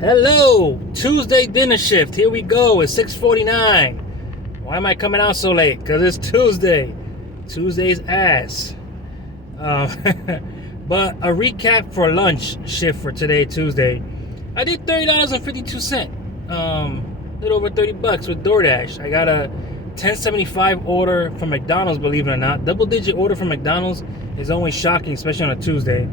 Hello, Tuesday dinner shift. Here we go. It's 6:49. Why am I coming out so late? Because it's Tuesday. Tuesday's ass. But a recap for lunch shift for today, Tuesday. I did $30.52. Little over $30 with DoorDash. I got a 1075 order from McDonald's, believe it or not. Double-digit order from McDonald's is always shocking, especially on a Tuesday.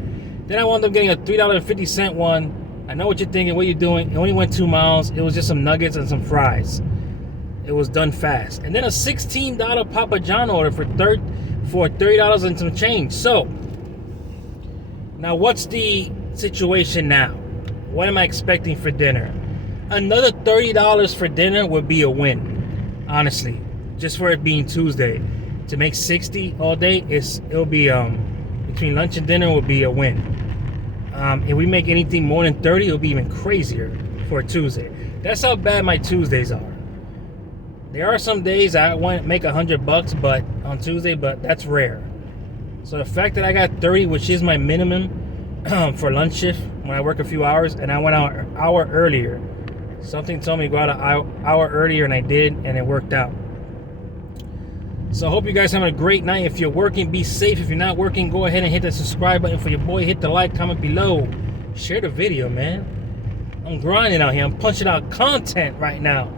Then I wound up getting a $3.50 one. I know what you're thinking, what you're doing. It only went 2 miles. It was just some nuggets and some fries. It was done fast. And then a $16 Papa John order for $30 and some change. So, now what's the situation now? What am I expecting for dinner? Another $30 for dinner would be a win, honestly. Just for it being Tuesday. To make $60 all day, it'll be, between lunch and dinner will be a win. If we make anything more than 30, it'll be even crazier for a Tuesday. That's how bad my Tuesdays are. There are some days I want to make $100 but on Tuesday, but that's rare. So the fact that I got 30, which is my minimum for lunch shift when I work a few hours, and I went out an hour earlier. Something told me to go out an hour earlier, and I did, and it worked out. So I hope you guys having a great night. If you're working, be safe. If you're not working, go ahead and hit the subscribe button for your boy. Hit the like, comment below. Share the video, man. I'm grinding out here. I'm punching out content right now.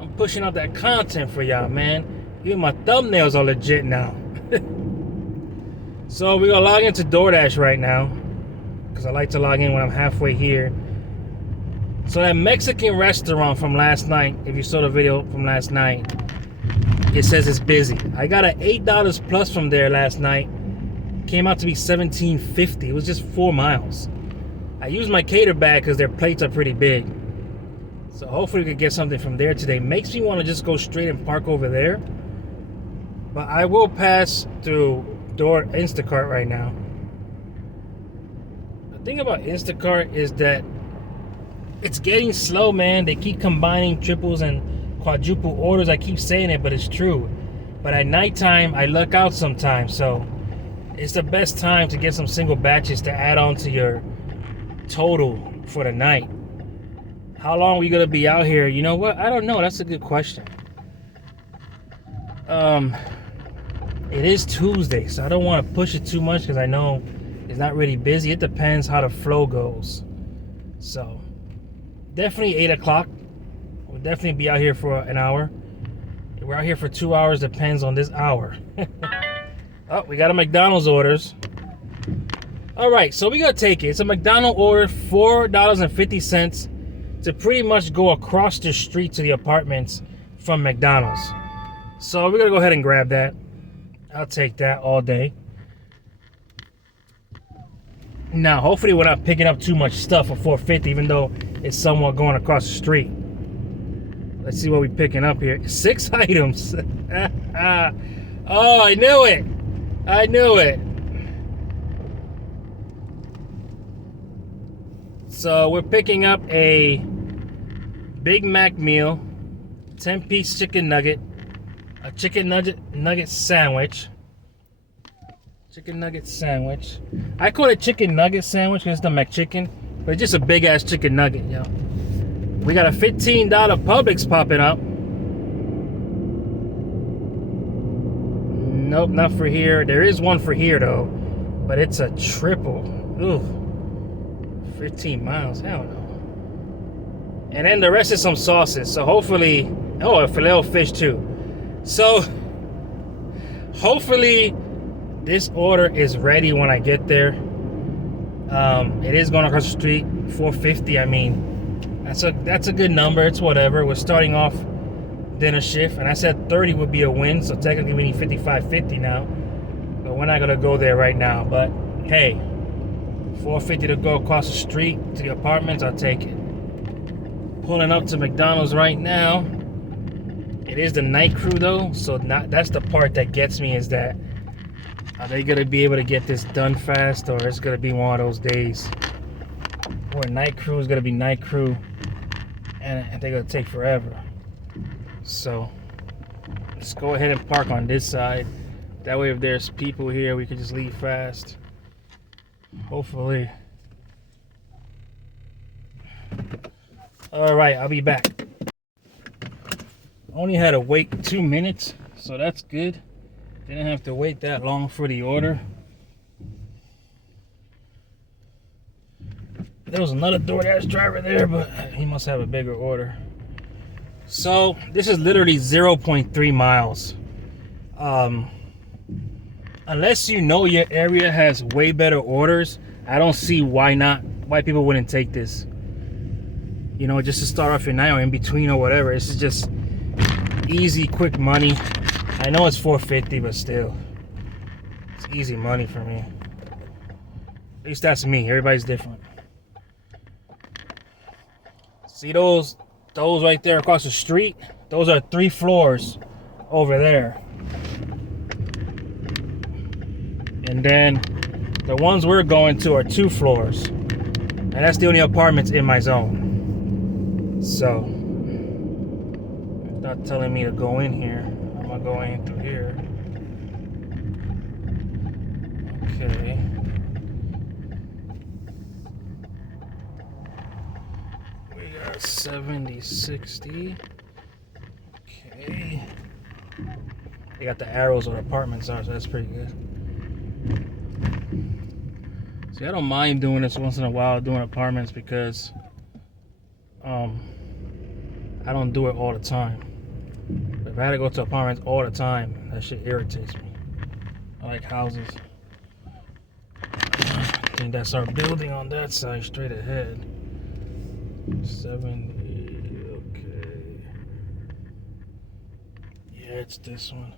I'm pushing out that content for y'all, man. Even my thumbnails are legit now. So we're going to log into DoorDash right now, because I like to log in when I'm halfway here. So that Mexican restaurant from last night, if you saw the video from last night, it says it's busy. I got an $8 plus from there last night. Came out to be $17.50. It was just 4 miles. I used my cater bag because their plates are pretty big. So hopefully we could get something from there today. Makes me want to just go straight and park over there. But I will pass through Instacart right now. The thing about Instacart is that it's getting slow, man. They keep combining triples and quadruple orders. I keep saying it, but it's true. But at nighttime, I luck out sometimes. So it's the best time to get some single batches to add on to your total for the night. How long are we gonna be out here? You know what? I don't know. That's a good question. It is Tuesday, so I don't want to push it too much because I know it's not really busy. It depends how the flow goes. So definitely 8 o'clock. We'll definitely be out here for an hour. We're out here for 2 hours, depends on this hour. Oh, we got a McDonald's orders. All right, so we gotta take it. It's a McDonald's order, $4.50 to pretty much go across the street to the apartments from McDonald's. So we're gonna go ahead and grab that. I'll take that all day. Now, hopefully we're not picking up too much stuff for $4.50, even though it's somewhat going across the street. Let's see what we're picking up here. 6 items. Oh, I knew it. I knew it. So we're picking up a Big Mac meal, 10-piece chicken nugget, a chicken nugget sandwich. Chicken nugget sandwich. I call it chicken nugget sandwich because it's the McChicken, but it's just a big ass chicken nugget, yo. We got a $15 Publix popping up. Nope, not for here. There is one for here though, but it's a triple. Ooh, 15 miles. Hell no. And then the rest is some sauces. So hopefully, oh, a filet fish too. So hopefully this order is ready when I get there. It is going across the street, $4.50. I mean, that's a good number. It's whatever. We're starting off dinner shift, and I said 30 would be a win, so technically we need $55.50 now. But we're not gonna go there right now. But hey, $4.50 to go across the street to the apartments, I'll take it. Pulling up to McDonald's right now. It is the night crew though, so that's the part that gets me, is that are they gonna be able to get this done fast, or it's gonna be one of those days where night crew is gonna be night crew and they're gonna take forever. So let's go ahead and park on this side. That way if there's people here, we can just leave fast. Hopefully. All right, I'll be back. Only had to wait 2 minutes, so that's good. Didn't have to wait that long for the order. There was another DoorDash driver there, but he must have a bigger order. So this is literally 0.3 miles. Unless you know your area has way better orders, I don't see why people wouldn't take this. You know, just to start off your night or in between or whatever. This is just easy, quick money. I know it's $4.50, but still, it's easy money for me. At least that's me. Everybody's different. See those right there across the street? Those are 3 floors over there. And then the ones we're going to are 2 floors. And that's the only apartments in my zone. So, it's not telling me to go in here. I'm not going in through here. Okay. We got 70, 60. Okay. They got the arrows where the apartments are, so that's pretty good. See, I don't mind doing this once in a while, doing apartments, because I don't do it all the time. But if I had to go to apartments all the time, that shit irritates me. I like houses. I think that's our building on that side, straight ahead. 70, okay. Yeah, it's this one.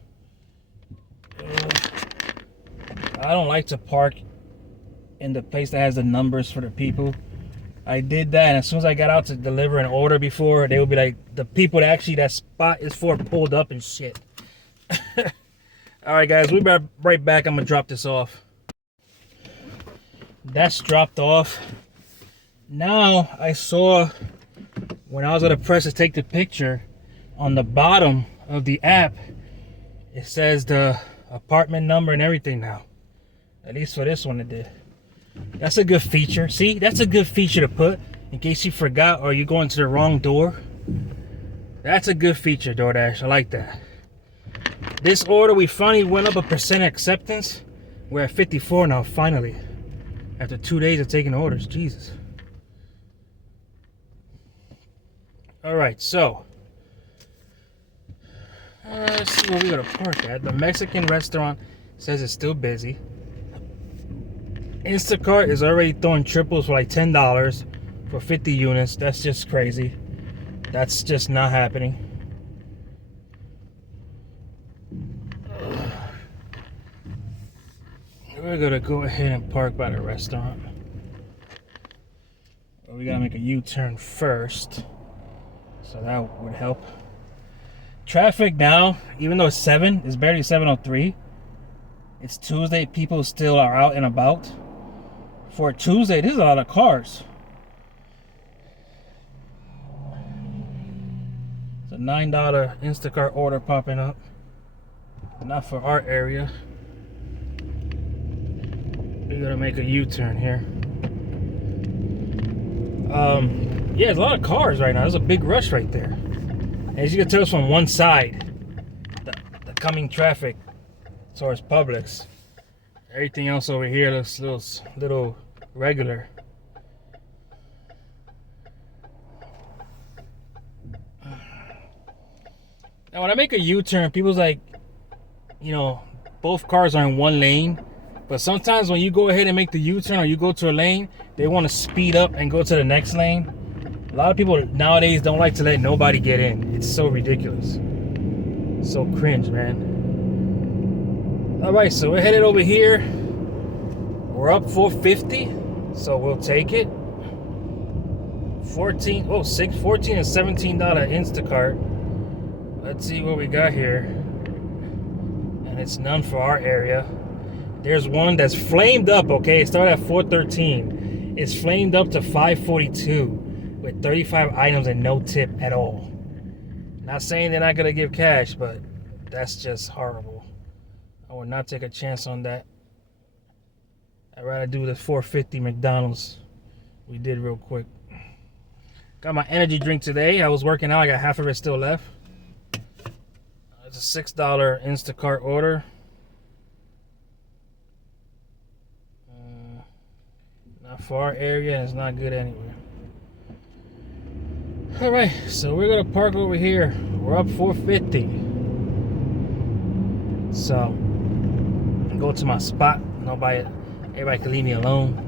I don't like to park in the place that has the numbers for the people. I did that, and as soon as I got out to deliver an order before, they would be like, the people that actually that spot is for pulled up and shit. Alright guys, we'll be right back. I'm gonna drop this off. That's dropped off. Now I saw, when I was gonna press to take the picture, on the bottom of the app it says the apartment number and everything now. At least for this one it did. That's a good feature. See, that's a good feature to put in case you forgot or you're going to the wrong door. That's a good feature, DoorDash. I like that. This order, we finally went up a percent acceptance. We're at 54 now, finally. After 2 days of taking orders. Jesus. Alright, so let's see where we gotta park at. The Mexican restaurant says it's still busy. Instacart is already throwing triples for like $10 for 50 units. That's just crazy. That's just not happening. We're gonna go ahead and park by the restaurant. We gotta make a U-turn first, so that would help. Traffic now, even though it's 7, it's barely 7:03. It's Tuesday. People still are out and about. For Tuesday, there's a lot of cars. It's a $9 Instacart order popping up. Not for our area. We're gonna make a U-turn here. Yeah, there's a lot of cars right now. There's a big rush right there. As you can tell, it's from one side. The coming traffic towards Publix. Everything else over here looks little regular. Now when I make a U-turn, people's like, you know, both cars are in one lane, but sometimes when you go ahead and make the U-turn or you go to a lane, they want to speed up and go to the next lane. A lot of people nowadays don't like to let nobody get in. It's so ridiculous. So cringe, man. Alright, so we're headed over here. We're up $4.50, so we'll take it. 14 and $17 Instacart. Let's see what we got here. And it's none for our area. There's one that's flamed up, okay? It started at $4.13. It's flamed up to $5.42 with 35 items and no tip at all. Not saying they're not gonna give cash, but that's just horrible. I would not take a chance on that. I'd rather do the $4.50 McDonald's we did real quick. Got my energy drink today. I was working out. I got half of it still left. It's a $6 Instacart order. Not far area, and it's not good anywhere. All right, so we're gonna park over here. We're up 450. So go to my spot. Everybody can leave me alone.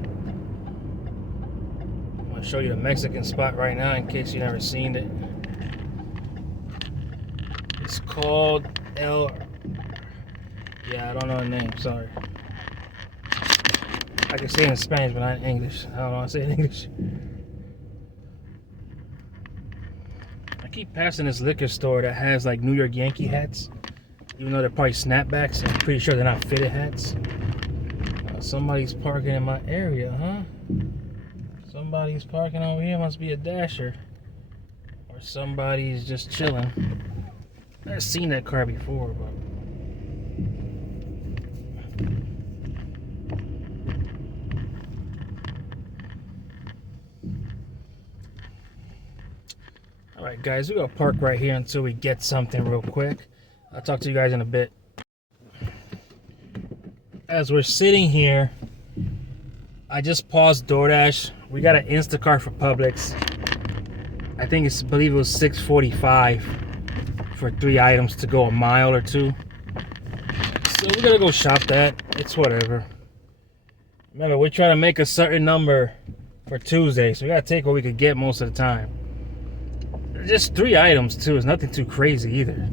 I'm gonna show you the Mexican spot right now in case you never seen it. It's called I don't know the name, sorry. I can say it in Spanish, but not in English. I don't know how to say it in English. I keep passing this liquor store that has like New York Yankee hats. Even though they're probably snapbacks, I'm pretty sure they're not fitted hats. Somebody's parking in my area, huh? Somebody's parking over here. Must be a Dasher. Or somebody's just chilling. I've seen that car before, but... Alright guys, we're gonna park right here until we get something real quick. I'll talk to you guys in a bit. As we're sitting here, I just paused DoorDash. We got an Instacart for Publix. I believe it was $6.45 for 3 items to go a mile or 2. So we're gonna go shop that. It's whatever. Remember, we're trying to make a certain number for Tuesday, so we gotta take what we could get most of the time. Just 3 items too. It's nothing too crazy either.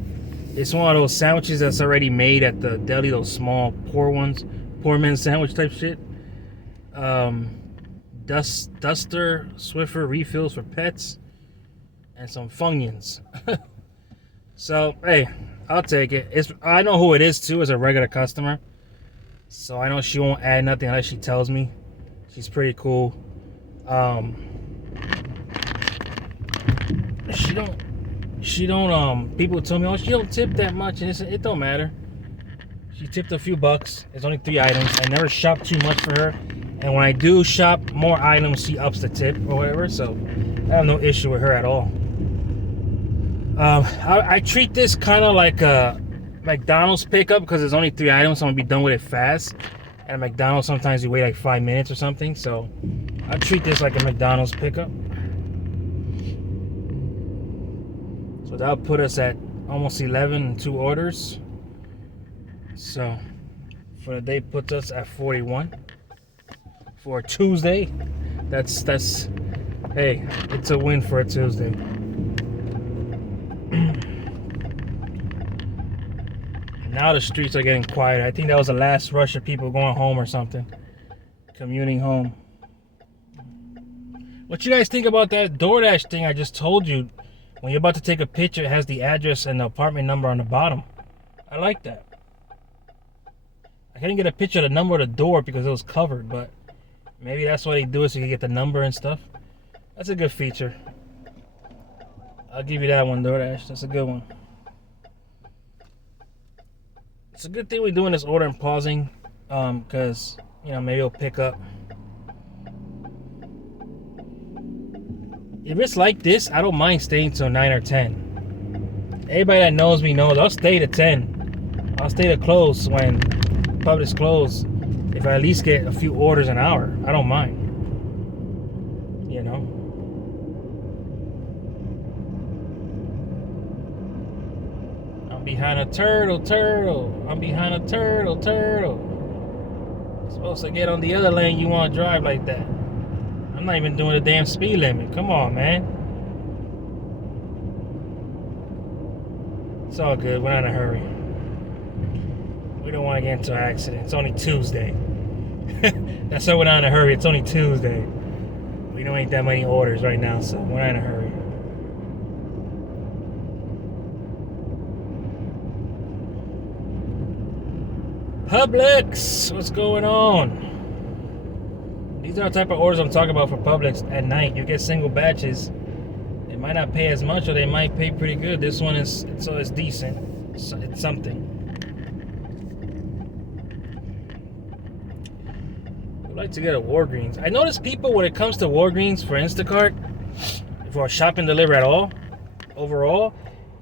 It's one of those sandwiches that's already made at the deli, those small poor ones, poor man's sandwich type shit. Duster Swiffer refills for pets, and some Funyuns. So hey, I'll take it. I know who it is too. It's a regular customer, so I know she won't add nothing unless she tells me. She's pretty cool. She don't people tell me, oh, she don't tip that much, and it don't matter. She tipped a few bucks. It's only 3 items. I never shop too much for her, and when I do shop more items, she ups the tip or whatever, so I have no issue with her at all. I treat this kind of like a McDonald's pickup because it's only 3 items, so I'm gonna be done with it fast. At McDonald's, sometimes you wait like 5 minutes or something, so I treat this like a McDonald's pickup. So that'll put us at almost 11 and 2 orders. So for the day, puts us at 41 for a Tuesday. That's hey, it's a win for a Tuesday. Now the streets are getting quiet. I think that was the last rush of people going home or something, commuting home. What you guys think about that DoorDash thing I just told you? When you're about to take a picture, it has the address and the apartment number on the bottom. I like that. I couldn't get a picture of the number of the door because it was covered, but maybe that's why they do it, so you can get the number and stuff. That's a good feature. I'll give you that one, DoorDash. That's a good one. It's a good thing we're doing this order and pausing, because, you know, maybe it'll pick up. If it's like this, I don't mind staying till 9 or 10. Everybody that knows me knows I'll stay to 10. I'll stay to close when Publix close. If I at least get a few orders an hour, I don't mind. You know? I'm behind a turtle. I'm behind a turtle. Supposed to get on the other lane, you want to drive like that. I'm not even doing the damn speed limit. Come on, man. It's all good. We're not in a hurry. We don't want to get into an accident. It's only Tuesday. That's why we're not in a hurry. It's only Tuesday. We don't need that many orders right now, so we're not in a hurry. Publix, what's going on? These are the type of orders I'm talking about for Publix at night. You get single batches. They might not pay as much, or they might pay pretty good. This one is it's decent. It's something. I'd like to get a Walgreens. I notice people when it comes to Walgreens for Instacart, for shop and deliver at all, overall,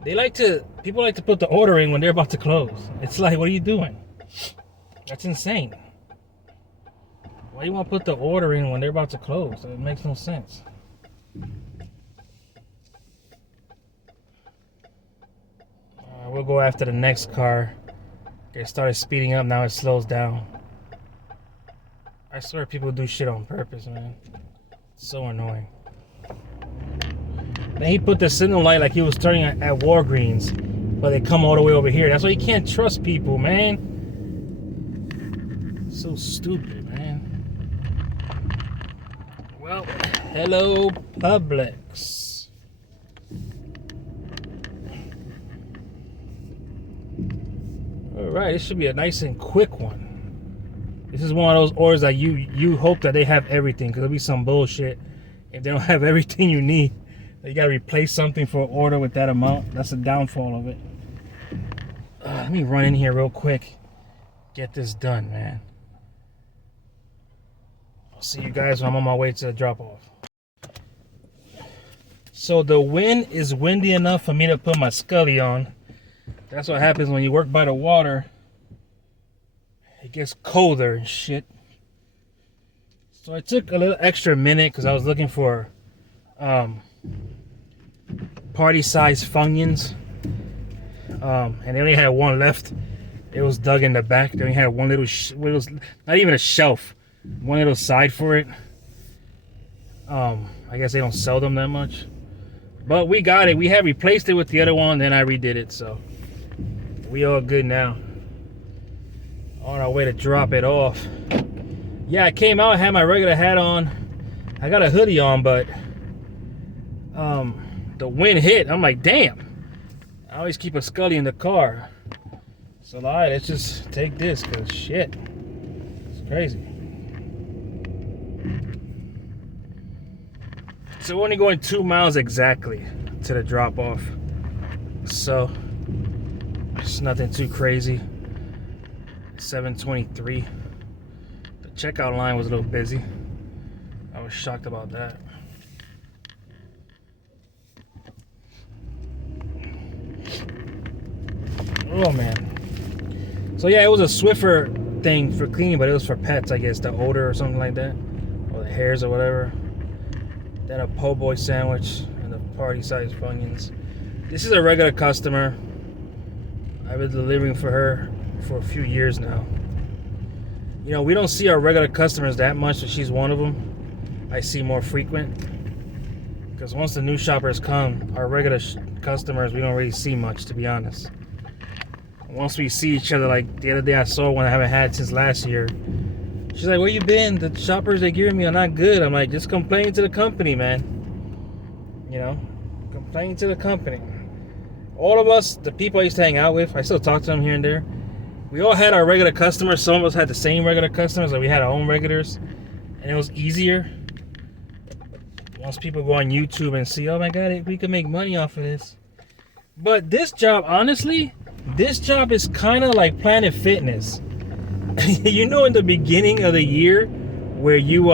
people like to put the order in when they're about to close. It's like, what are you doing? That's insane. Why do you want to put the order in when they're about to close? It makes no sense. We'll go after the next car. It started speeding up, now it slows down. I swear people do shit on purpose, man. It's so annoying. Then he put the signal light like he was turning at Walgreens, but they come all the way over here. That's why you can't trust people, man. So stupid, man. Well, hello, Publix. All right, this should be a nice and quick one. This is one of those orders that you hope that they have everything, because there'll be some bullshit if they don't have everything you need. You gotta replace something for an order with that amount. That's the downfall of it. Let me run in here real quick. Get this done, man. I'll see you guys when I'm on my way to the drop off. So the wind is windy enough for me to put my Scully on. That's what happens when you work by the water. It gets colder and shit. So I took a little extra minute because I was looking for party size Funyuns. And they only had one left. It was dug in the back. They only had one little, not even a shelf, one little side for it. I guess they don't sell them that much. But we got it. We had replaced it with the other one, then I redid it. So we all good now. On our way to drop it off. Yeah, I came out, I had my regular hat on. I got a hoodie on, but the wind hit. I'm like, damn. I always keep a Scully in the car. So, all right, let's just take this, because shit. It's crazy. So, we're only going 2 miles exactly to the drop off. So, it's nothing too crazy. 7:23. The checkout line was a little busy. I was shocked about that. Oh man. So yeah, it was a Swiffer thing for cleaning, but it was for pets, I guess, the odor or something like that, or the hairs or whatever. Then a po' boy sandwich and the party size Funyuns. This is a regular customer. I've been delivering for her for a few years now. You know, we don't see our regular customers that much, but she's one of them. I see more frequent, because once the new shoppers come, our regular customers we don't really see much, to be honest. Once we see each other, like the other day I saw one I haven't had since last year. She's like, where you been? The shoppers they giving me are not good. I'm like, just complain to the company, man. You know, complain to the company. All of us, the people I used to hang out with, I still talk to them here and there. We all had our regular customers. Some of us had the same regular customers, like we had our own regulars, and it was easier. Once people go on YouTube and see, oh my God, we can make money off of this. But this job, honestly, this job is kind of like Planet Fitness. You know, in the beginning of the year, where you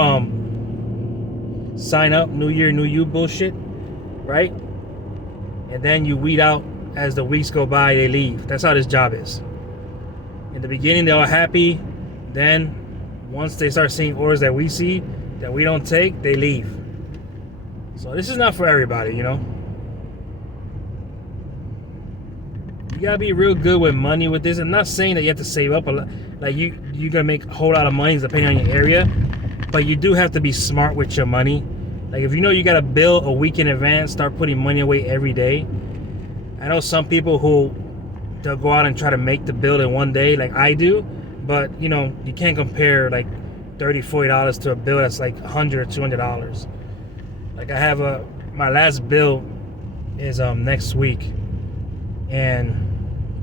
sign up, New Year, New You bullshit, right? And then you weed out as the weeks go by, they leave. That's how this job is. In the beginning, they're all happy. Then, once they start seeing orders that we see, that we don't take, they leave. So this is not for everybody, you know? You gotta be real good with money with this. I'm not saying that you have to save up a lot. Like, you're gonna make a whole lot of money depending on your area. But you do have to be smart with your money. Like, if you know you gotta bill a week in advance, start putting money away every day. I know some people who they'll go out and try to make the bill in one day, like I do. But, you know, you can't compare like $30, $40 to a bill that's like $100 or $200. Like, I have my last bill is next week, and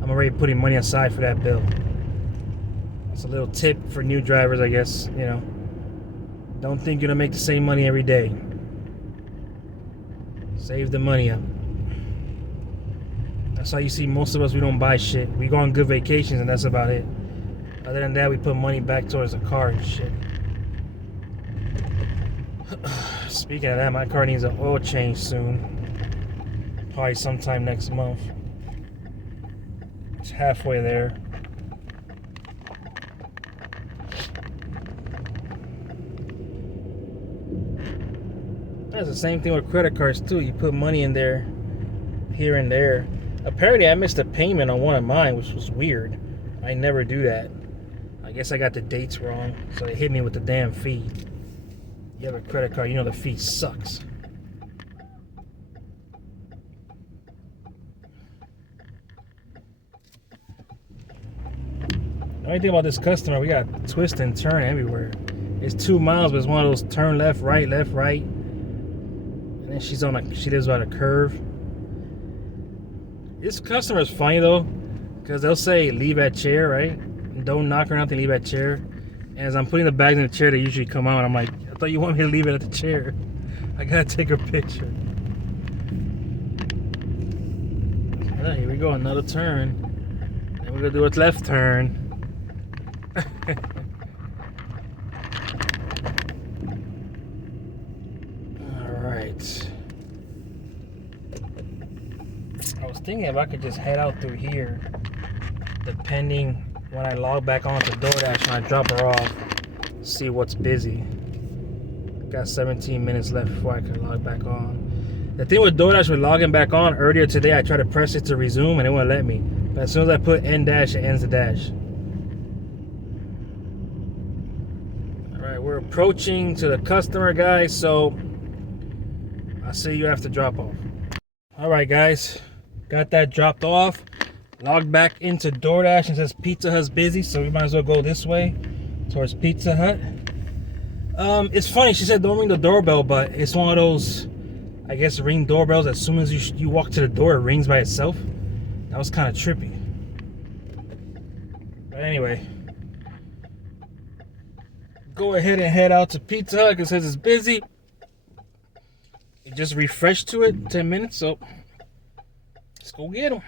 I'm already putting money aside for that bill. It's a little tip for new drivers, I guess. You know, don't think you're gonna make the same money every day. Save the money up. That's how you see most of us, we don't buy shit. We go on good vacations and that's about it. Other than that, we put money back towards the car and shit. Speaking of that, my car needs an oil change soon. Probably sometime next month. It's halfway there. That's the same thing with credit cards too. You put money in there, here and there. Apparently I missed a payment on one of mine, which was weird. I never do that. I guess I got the dates wrong, so they hit me with the damn fee. You have a credit card, you know the fee sucks. The only thing about this customer, we got twist and turn everywhere. It's 2 miles, but it's one of those turn left, right, and then she lives on a curve. This customer is funny though, because they'll say leave at chair, right? Don't knock or nothing, leave at chair. And as I'm putting the bags in the chair, they usually come out. I'm like, I thought you want me to leave it at the chair. I gotta take a picture. Oh, here we go, another turn. Then we're gonna do a left turn. Alright. I was thinking if I could just head out through here, depending when I log back on to DoorDash and I drop her off, see what's busy. Got 17 minutes left before I can log back on. The thing with DoorDash, with logging back on, earlier today I tried to press it to resume and it wouldn't let me. But as soon as I put end dash, it ends the dash. Alright, we're approaching to the customer, guys, so I'll see you after drop off. Alright guys, got that dropped off. Logged back into DoorDash and says Pizza Hut's busy, so we might as well go this way towards Pizza Hut. It's funny, she said don't ring the doorbell, but it's one of those, I guess, ring doorbells. As soon as you walk to the door, it rings by itself. That was kind of trippy. But anyway, go ahead and head out to Pizza Hut because it says it's busy. It just refreshed to it 10 minutes, so let's go get them.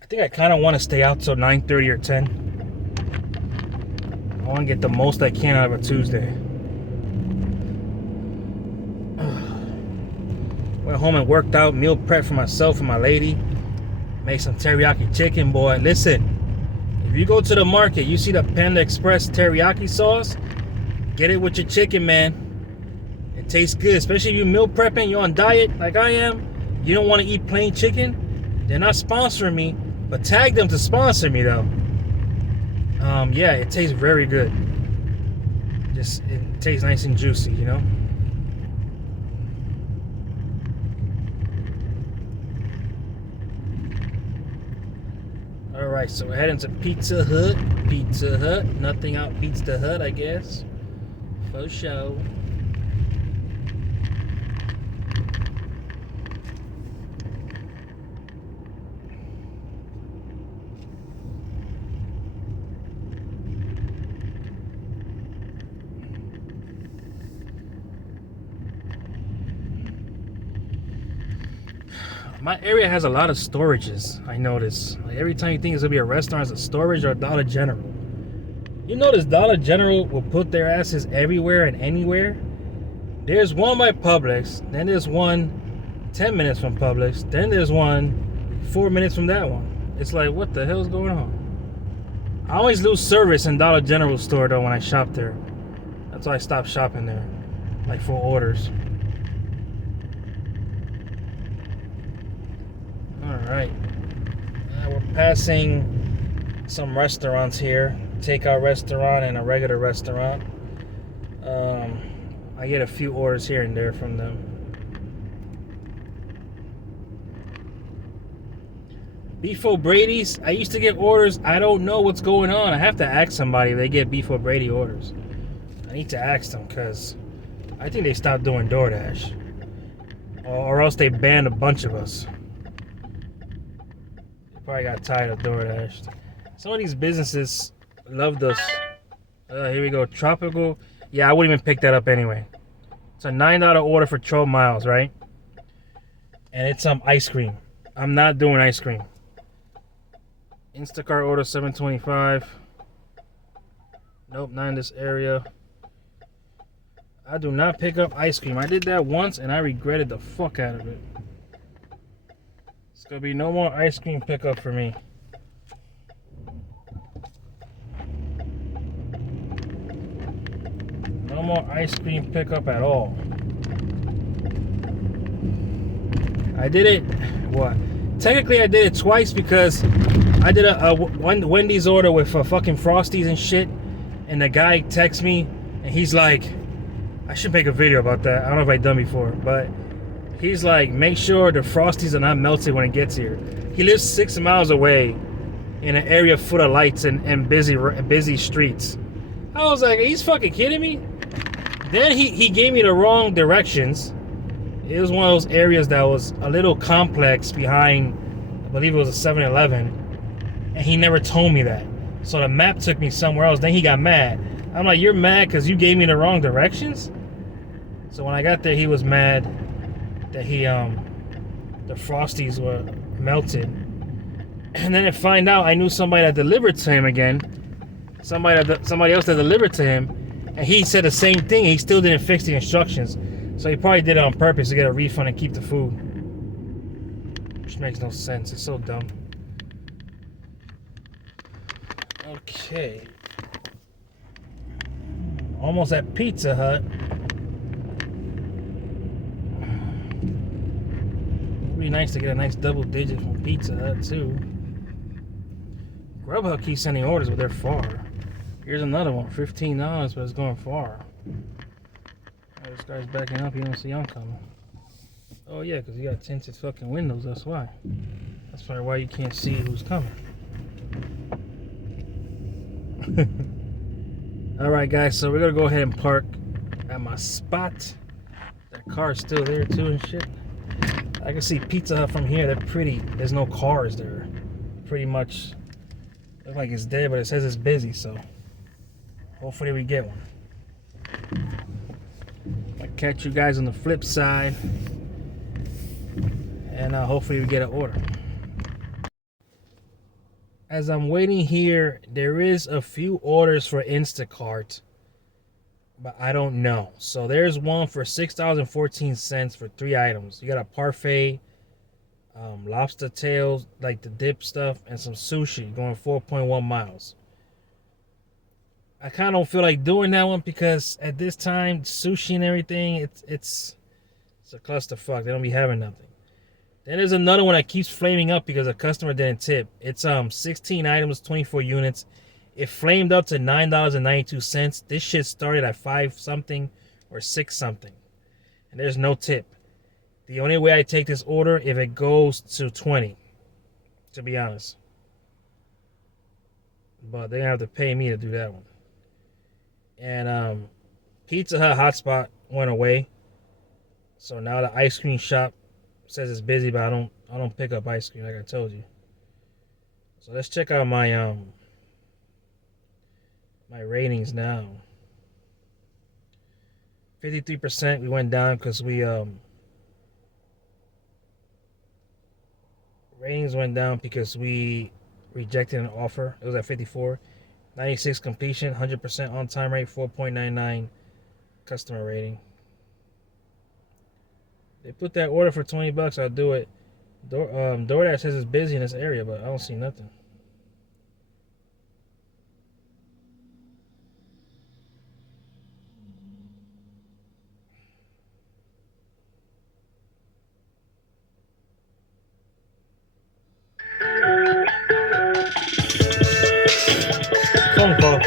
I think I kind of want to stay out till 9:30 or 10. I want to get the most I can out of a Tuesday. Went home and worked out, meal prep for myself and my lady. Made some teriyaki chicken, boy. Listen, if you go to the market, you see the Panda Express teriyaki sauce, get it with your chicken, man. It tastes good, especially if you're meal prepping, you're on diet like I am. You don't want to eat plain chicken. They're not sponsoring me, but tag them to sponsor me though. Yeah, it tastes very good. Just, it tastes nice and juicy, you know? Alright, so we're heading to Pizza Hut. Pizza Hut. Nothing outbeats the Hut, I guess. For sure. My area has a lot of storages, I notice. Like every time you think it's gonna be a restaurant, it's a storage or a Dollar General. You notice Dollar General will put their asses everywhere and anywhere. There's one by Publix, then there's one 10 minutes from Publix, then there's one 4 minutes from that one. It's like, what the hell's going on? I always lose service in Dollar General store though when I shop there. That's why I stopped shopping there, like for orders. Alright, we're passing some restaurants here. Takeout restaurant and a regular restaurant. I get a few orders here and there from them. Beef O'Brady's, I used to get orders. I don't know what's going on. I have to ask somebody if they get Beef O'Brady orders. I need to ask them because I think they stopped doing DoorDash. Or else they banned a bunch of us. Probably got tired of DoorDash. Some of these businesses loved us. Here we go. Tropical. Yeah, I wouldn't even pick that up anyway. It's a $9 order for 12 miles, right? And it's some ice cream. I'm not doing ice cream. Instacart order $7.25. Nope, not in this area. I do not pick up ice cream. I did that once and I regretted the fuck out of it. It's gonna be no more ice cream pickup for me. No more ice cream pickup at all. I did it, what? Technically I did it twice because I did a Wendy's order with fucking Frosties and shit. And the guy texts me and he's like, I should make a video about that. I don't know if I've done before, but he's like, make sure the Frosties are not melted when it gets here. He lives 6 miles away in an area full of lights and busy streets. I was like, he's fucking kidding me? Then he gave me the wrong directions. It was one of those areas that was a little complex behind, I believe it was a 7-Eleven, and he never told me that. So the map took me somewhere else. Then he got mad. I'm like, you're mad because you gave me the wrong directions? So when I got there, he was mad that the Frosties were melted. And then I find out I knew somebody that delivered to him again. Somebody else that delivered to him, and he said the same thing. He still didn't fix the instructions. So he probably did it on purpose to get a refund and keep the food. Which makes no sense. It's so dumb. Okay. Almost at Pizza Hut. It'd be nice to get a nice double digit from Pizza Hut too. Grubhub keeps sending orders, but they're far. Here's another one, $15, but it's going far. Oh, this guy's backing up, he don't see I'm coming. Oh yeah, because he got tinted fucking windows, that's why. That's probably why you can't see who's coming. Alright guys, so we're gonna go ahead and park at my spot. That car's still there too and shit. I can see Pizza Hut from here, they're pretty. There's no cars there. Pretty much looks like it's dead, but it says it's busy, so hopefully we get one. I'll catch you guys on the flip side, and hopefully we get an order. As I'm waiting here, there is a few orders for Instacart, but I don't know. So there's one for $6.14 for 3 items. You got a parfait, lobster tails, like the dip stuff, and some sushi going 4.1 miles. I kind of don't feel like doing that one because at this time, sushi and everything, it's a clusterfuck. They don't be having nothing. Then there's another one that keeps flaming up because a customer didn't tip. It's 16 items, 24 units. It flamed up to $9.92. This shit started at 5 something or 6 something. And there's no tip. The only way I take this order if it goes to 20, to be honest. But they have to pay me to do that one. And Pizza Hut hotspot went away. So now the ice cream shop says it's busy, but I don't pick up ice cream like I told you. So let's check out my my ratings now. 53% we went down because we ratings went down because we rejected an offer. It was at 54. 96 completion, 100% on time rate, 4.99 customer rating. They put that order for $20, I'll do it. DoorDash says it's busy in this area, but I don't see nothing. Phone call.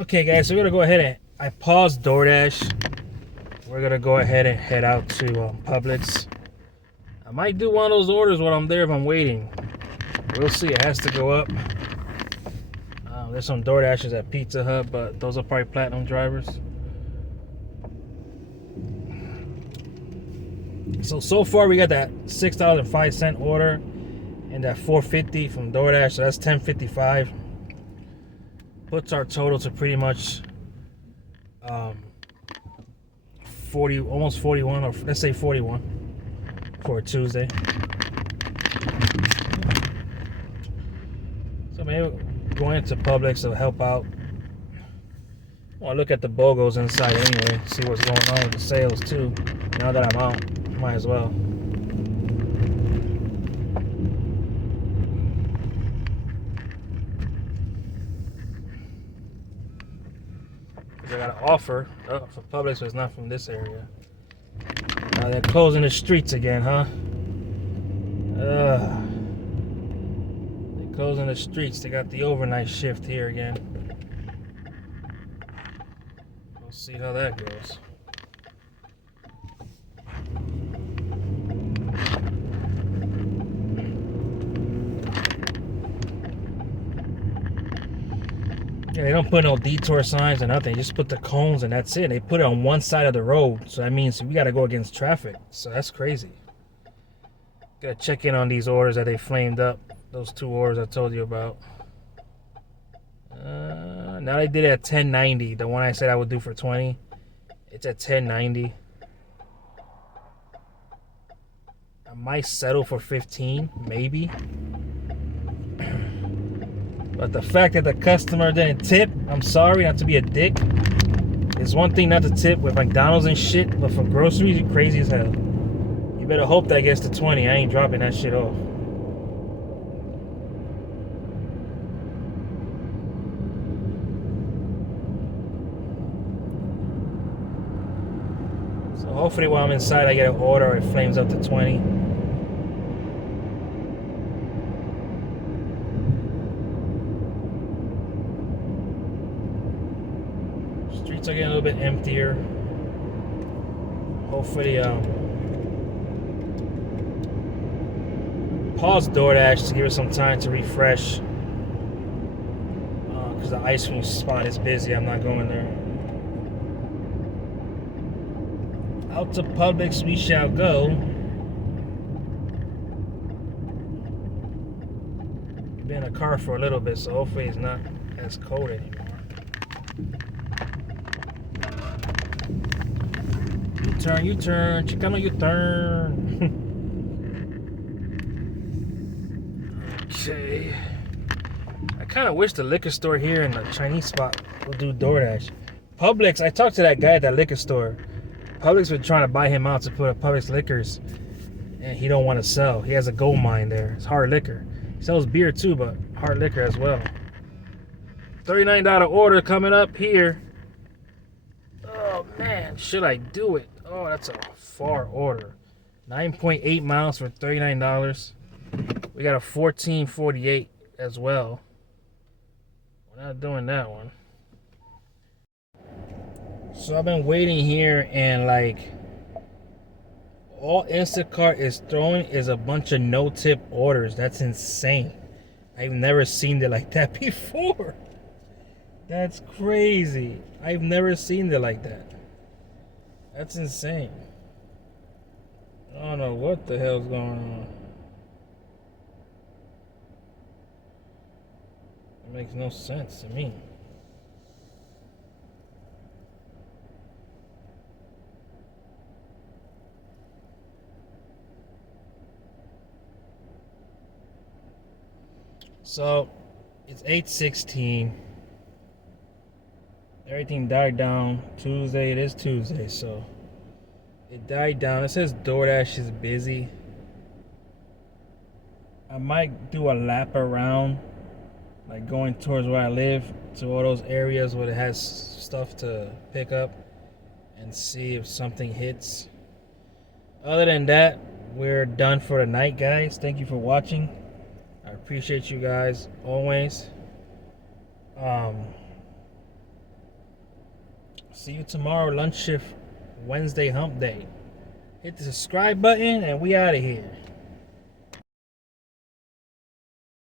Okay, guys, so we're gonna go ahead and I paused DoorDash. We're gonna go ahead and head out to Publix. I might do one of those orders while I'm there if I'm waiting. We'll see. It has to go up. There's some DoorDashes at Pizza Hut, but those are probably platinum drivers. So far we got that $6.05 order and that $4.50 from DoorDash, so that's $10.55. Puts our total to pretty much 40, almost 41, or let's say 41 for a Tuesday. So maybe going into Publix to help out I'll look at the BOGOs inside anyway, see what's going on with the sales too. Now that I'm out, might as well. I got an offer for Publix, but it's not from this area. They're closing the streets again, huh? They're closing the streets. They got the overnight shift here again. We'll see how that goes. Yeah, they don't put no detour signs or nothing. They just put the cones and that's it. They put it on one side of the road. So that means we got to go against traffic. So that's crazy. Got to check in on these orders that they flamed up. Those 2 orders I told you about. Now they did it at 10.90. The one I said I would do for 20. It's at 10.90. I might settle for 15, maybe. But the fact that the customer didn't tip, I'm sorry, not to be a dick. It's one thing not to tip with McDonald's and shit, but for groceries, you're crazy as hell. You better hope that gets to 20. I ain't dropping that shit off. So hopefully while I'm inside, I get an order, it flames up to 20. Streets are getting a little bit emptier. Hopefully, pause DoorDash to give it some time to refresh. Because the ice cream spot is busy. I'm not going there. Out to Publix we shall go. Been in a car for a little bit, so hopefully it's not as cold anymore. U-turn, Chicano U-turn. Okay. I kind of wish the liquor store here and the Chinese spot would do DoorDash. Publix, I talked to that guy at that liquor store. Publix was trying to buy him out to put a Publix Liquors, and he don't want to sell. He has a gold mine there. It's hard liquor. He sells beer too, but hard liquor as well. $39 order coming up here. Oh man, should I do it? Oh, that's a far order. 9.8 miles for $39. We got a 14.48 as well. We're not doing that one. So I've been waiting here, and like all Instacart is throwing is a bunch of no-tip orders. That's insane. I've never seen it like that before. That's crazy. I've never seen it like that. That's insane. I don't know what the hell's going on. It makes no sense to me. So it's 8:16. Everything died down. Tuesday, it is Tuesday, so it died down. It says DoorDash is busy. I might do a lap around, like going towards where I live to all those areas where it has stuff to pick up and see if something hits. Other than that, we're done for the night, guys. Thank you for watching. I appreciate you guys always. See you tomorrow, lunch shift, Wednesday hump day. Hit the subscribe button and we out of here.